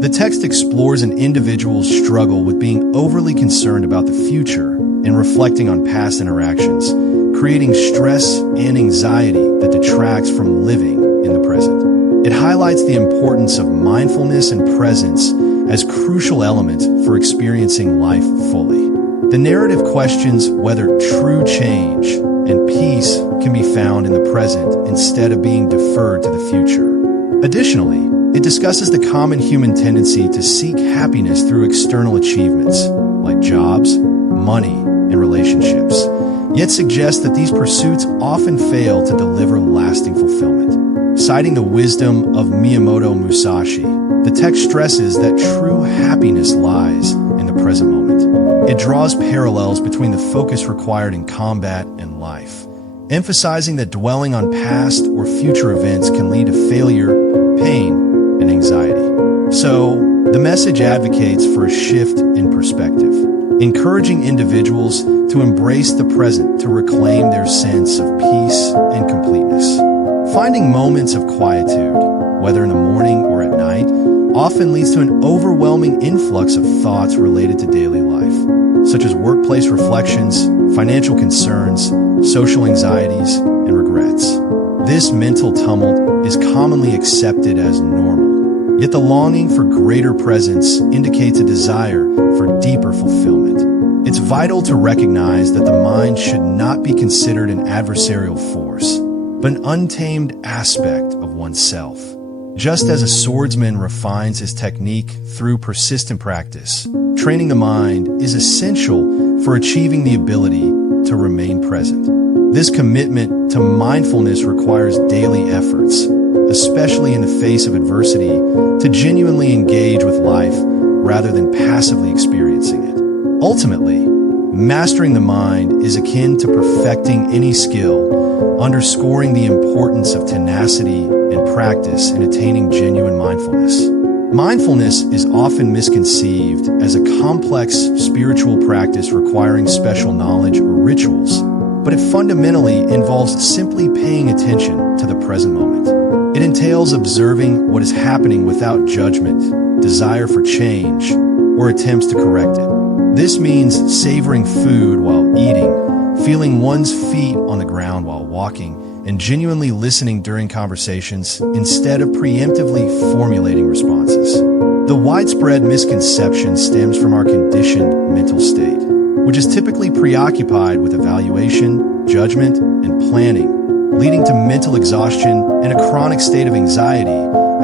The text explores an individual's struggle with being overly concerned about the future and reflecting on past interactions, creating stress and anxiety that detracts from living in the present. It highlights the importance of mindfulness and presence as crucial elements for experiencing life fully. The narrative questions whether true change and peace can be found in the present instead of being deferred to the future. Additionally, it discusses the common human tendency to seek happiness through external achievements, like jobs, money, and relationships, yet suggests that these pursuits often fail to deliver lasting fulfillment. Citing the wisdom of Miyamoto Musashi, the text stresses that true happiness lies in the present moment. It draws parallels between the focus required in combat and life, emphasizing that dwelling on past or future events can lead to failure, pain, and anxiety. So, the message advocates for a shift in perspective, encouraging individuals to embrace the present to reclaim their sense of peace and completeness. Finding moments of quietude, whether in the morning or at night, often leads to an overwhelming influx of thoughts related to daily life, such as workplace reflections, financial concerns, social anxieties, and regrets. This mental tumult is commonly accepted as normal, yet the longing for greater presence indicates a desire for deeper fulfillment. It's vital to recognize that the mind should not be considered an adversarial force, but an untamed aspect of oneself. Just as a swordsman refines his technique through persistent practice, training the mind is essential for achieving the ability to remain present. This commitment to mindfulness requires daily efforts, especially in the face of adversity, to genuinely engage with life rather than passively experiencing it. Ultimately, mastering the mind is akin to perfecting any skill, underscoring the importance of tenacity and practice in attaining genuine mindfulness. Mindfulness is often misconceived as a complex spiritual practice requiring special knowledge or rituals, but it fundamentally involves simply paying attention to the present moment. It entails observing what is happening without judgment, desire for change, or attempts to correct it. This means savoring food while eating, feeling one's feet on the ground while walking, and genuinely listening during conversations instead of preemptively formulating responses. The widespread misconception stems from our conditioned mental state, which is typically preoccupied with evaluation, judgment, and planning, leading to mental exhaustion and a chronic state of anxiety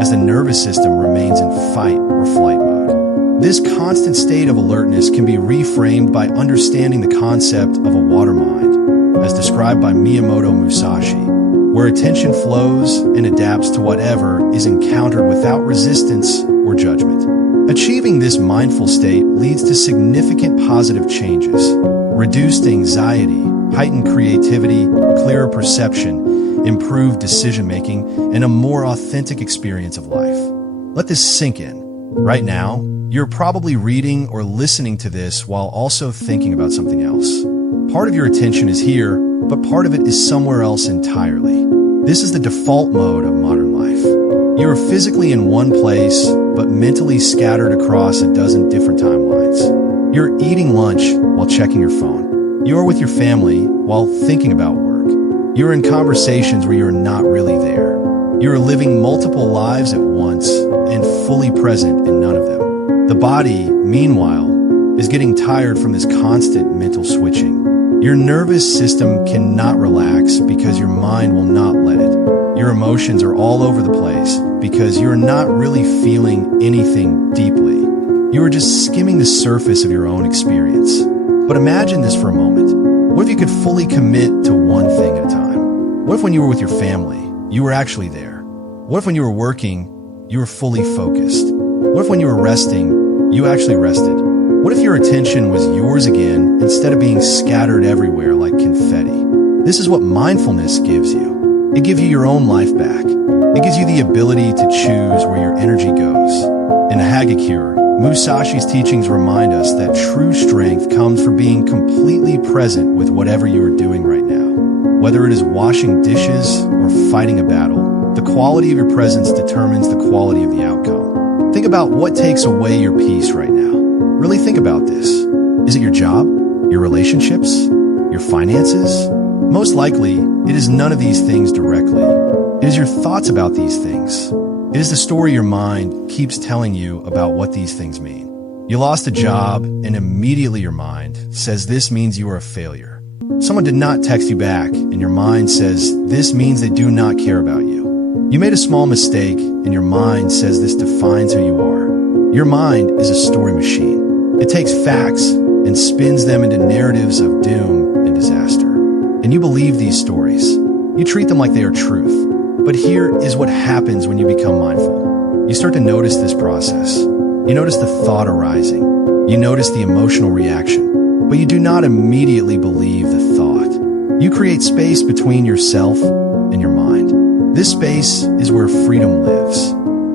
as the nervous system remains in fight or flight mode. This constant state of alertness can be reframed by understanding the concept of a water mind, as described by Miyamoto Musashi, where attention flows and adapts to whatever is encountered without resistance or judgment. Achieving this mindful state leads to significant positive changes: reduced anxiety, heightened creativity, clearer perception, improved decision-making, and a more authentic experience of life. Let this sink in. Right now, you're probably reading or listening to this while also thinking about something else. Part of your attention is here, but part of it is somewhere else entirely. This is the default mode of modern life. You are physically in one place, but mentally scattered across a dozen different timelines. You're eating lunch while checking your phone. You are with your family while thinking about work. You are in conversations where you are not really there. You are living multiple lives at once and fully present in none of them. The body, meanwhile, is getting tired from this constant mental switching. Your nervous system cannot relax because your mind will not let it. Your emotions are all over the place because you're not really feeling anything deeply. You are just skimming the surface of your own experience. But imagine this for a moment. What if you could fully commit to one thing at a time? What if when you were with your family, you were actually there? What if when you were working, you were fully focused? What if when you were resting, you actually rested? What if your attention was yours again instead of being scattered everywhere like confetti? This is what mindfulness gives you. It gives you your own life back. It gives you the ability to choose where your energy goes. In Hagakure, Musashi's teachings remind us that true strength comes from being completely present with whatever you are doing right now. Whether it is washing dishes or fighting a battle, the quality of your presence determines the quality of the outcome. Think Think about what takes away your peace right now. Really think about this. Is it your job? Your relationships? Your finances? Most likely, it is none of these things directly. It is your thoughts about these things. It is the story your mind keeps telling you about what these things mean. You lost a job, and immediately your mind says this means you are a failure. Someone did not text you back, and your mind says this means they do not care about you. You made a small mistake, and your mind says this defines who you are. Your mind is a story machine. It takes facts and spins them into narratives of doom and disaster. And you believe these stories. You treat them like they are truth. But here is what happens when you become mindful. You start to notice this process. You notice the thought arising. You notice the emotional reaction. But you do not immediately believe the thought. You create space between yourself and your mind. This space is where freedom lives.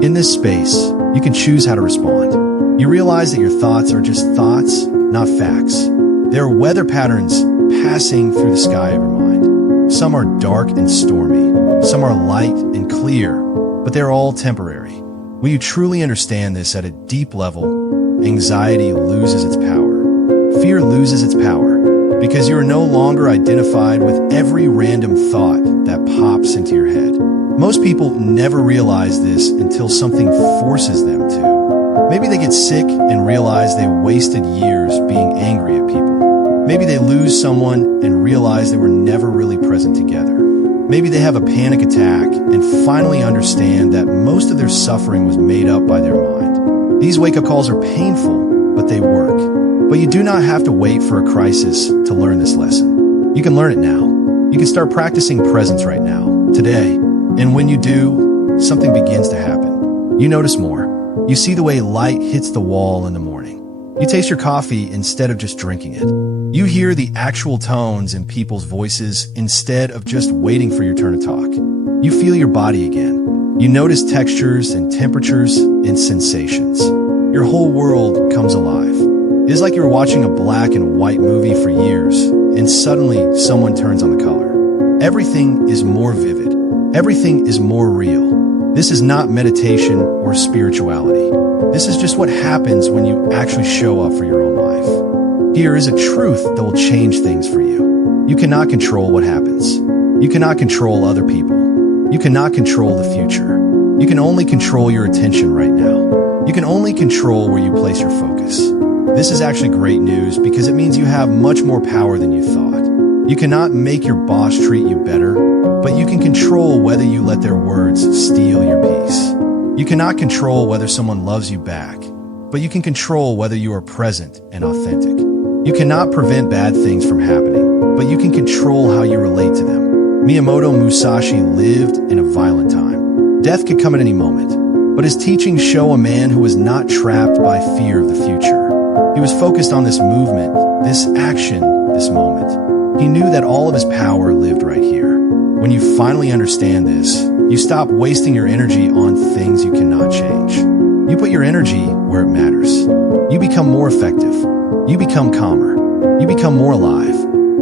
In this space, you can choose how to respond. You realize that your thoughts are just thoughts, not facts. They are weather patterns passing through the sky of your mind. Some are dark and stormy. Some are light and clear, but they're all temporary. When you truly understand this at a deep level, anxiety loses its power. Fear loses its power because you are no longer identified with every random thought that pops into your head. Most people never realize this until something forces them to. Maybe they get sick and realize they wasted years being angry at people. Maybe they lose someone and realize they were never really present together. Maybe they have a panic attack and finally understand that most of their suffering was made up by their mind. These wake-up calls are painful, but they work. But you do not have to wait for a crisis to learn this lesson. You can learn it now. You can start practicing presence right now, today. And when you do, something begins to happen. You notice more. You see the way light hits the wall in the morning. You taste your coffee instead of just drinking it. You hear the actual tones in people's voices instead of just waiting for your turn to talk. You feel your body again. You notice textures and temperatures and sensations. Your whole world comes alive. It is like you're watching a black and white movie for years, and suddenly someone turns on the color. Everything is more vivid. Everything is more real. This is not meditation or spirituality. This is just what happens when you actually show up for your own life. Here is a truth that will change things for you. You cannot control what happens. You cannot control other people. You cannot control the future. You can only control your attention right now. You can only control where you place your focus. This is actually great news because it means you have much more power than you thought. You cannot make your boss treat you better, but you can control whether you let their words steal your peace. You cannot control whether someone loves you back, but you can control whether you are present and authentic. You cannot prevent bad things from happening, but you can control how you relate to them. Miyamoto Musashi lived in a violent time. Death could come at any moment, but his teachings show a man who was not trapped by fear of the future. He was focused on this movement, this action, this moment. He knew that all of his power lived right here. When you finally understand this, you stop wasting your energy on things you cannot change. You put your energy where it matters. You become more effective. You become calmer. You become more alive.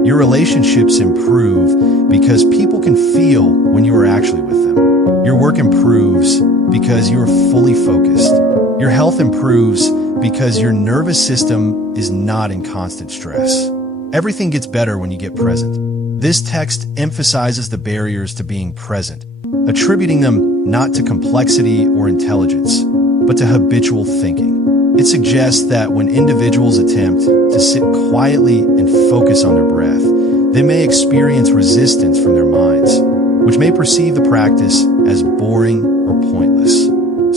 Your relationships improve because people can feel when you are actually with them. Your work improves because you are fully focused. Your health improves because your nervous system is not in constant stress. Everything gets better when you get present. This text emphasizes the barriers to being present, attributing them not to complexity or intelligence, but to habitual thinking. It suggests that when individuals attempt to sit quietly and focus on their breath, they may experience resistance from their minds, which may perceive the practice as boring or pointless.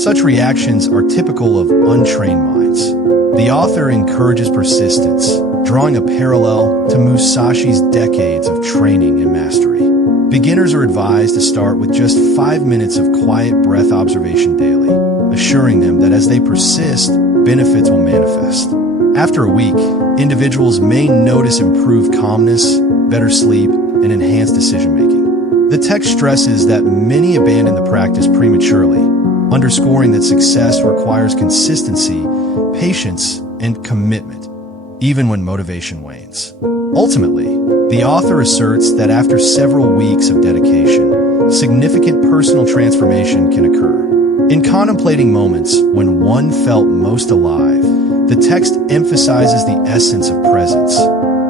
Such reactions are typical of untrained minds. The author encourages persistence, drawing a parallel to Musashi's decades of training and mastery. Beginners are advised to start with just 5 minutes of quiet breath observation daily, assuring them that as they persist, benefits will manifest. After a week, individuals may notice improved calmness, better sleep, and enhanced decision-making. The text stresses that many abandon the practice prematurely, underscoring that success requires consistency, patience, and commitment, even when motivation wanes. Ultimately, the author asserts that after several weeks of dedication, significant personal transformation can occur. In contemplating moments when one felt most alive, the text emphasizes the essence of presence,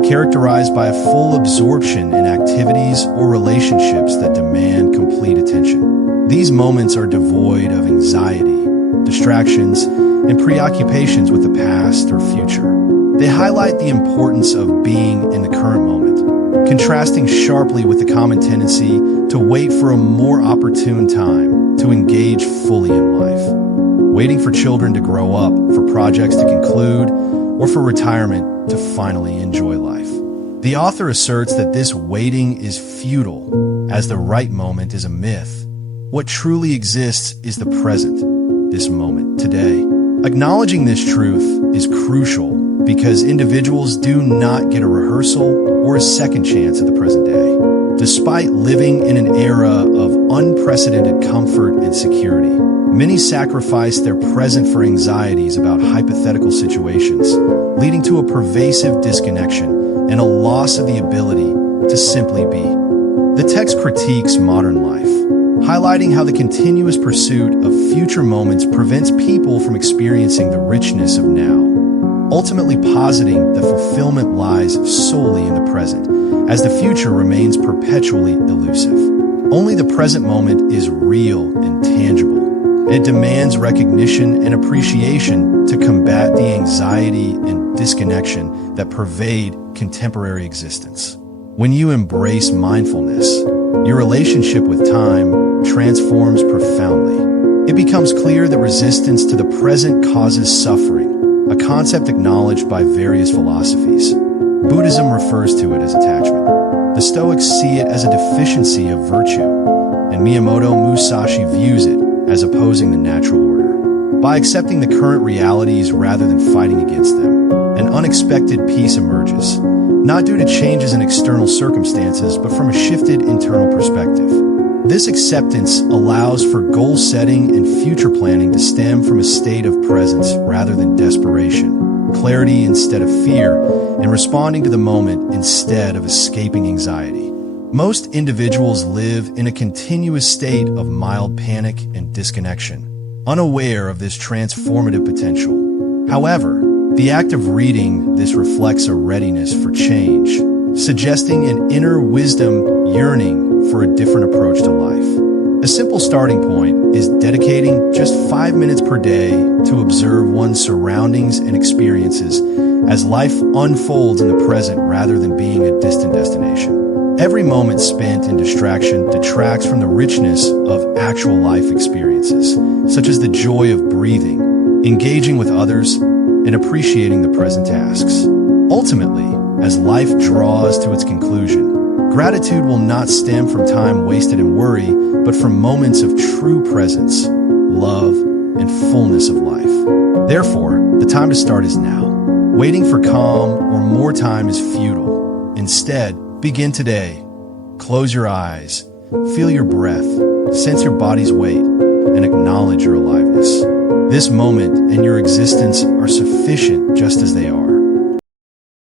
characterized by a full absorption in activities or relationships that demand complete attention. These moments are devoid of anxiety, distractions, and preoccupations with the past or future. They highlight the importance of being in the current moment, contrasting sharply with the common tendency to wait for a more opportune time to engage fully in life, waiting for children to grow up, for projects to conclude, or for retirement to finally enjoy life. The author asserts that this waiting is futile, as the right moment is a myth. What truly exists is the present, this moment, today. Acknowledging this truth is crucial because individuals do not get a rehearsal or a second chance at the present day. Despite living in an era of unprecedented comfort and security, many sacrifice their present for anxieties about hypothetical situations, leading to a pervasive disconnection and a loss of the ability to simply be. The text critiques modern life, highlighting how the continuous pursuit of future moments prevents people from experiencing the richness of now, ultimately positing that fulfillment lies solely in the present, as the future remains perpetually elusive. Only the present moment is real and tangible. It demands recognition and appreciation to combat the anxiety and disconnection that pervade contemporary existence. When you embrace mindfulness, your relationship with time transforms profoundly. It becomes clear that resistance to the present causes suffering, a concept acknowledged by various philosophies. Buddhism refers to it as attachment. The Stoics see it as a deficiency of virtue, and Miyamoto Musashi views it as opposing the natural order. By accepting the current realities rather than fighting against them, an unexpected peace emerges, not due to changes in external circumstances, but from a shifted internal perspective. This acceptance allows for goal setting and future planning to stem from a state of presence rather than desperation, clarity instead of fear, and responding to the moment instead of escaping anxiety. Most individuals live in a continuous state of mild panic and disconnection, unaware of this transformative potential. However, the act of reading this reflects a readiness for change, suggesting an inner wisdom yearning for a different approach to life. A simple starting point is dedicating just 5 minutes per day to observe one's surroundings and experiences as life unfolds in the present rather than being a distant destination. Every moment spent in distraction detracts from the richness of actual life experiences, such as the joy of breathing, engaging with others, and appreciating the present tasks. Ultimately, as life draws to its conclusion, gratitude will not stem from time wasted in worry, but from moments of true presence, love, and fullness of life. Therefore, the time to start is now. Waiting for calm or more time is futile. Instead, begin today. Close your eyes, feel your breath, sense your body's weight, and acknowledge your aliveness. This moment and your existence are sufficient just as they are.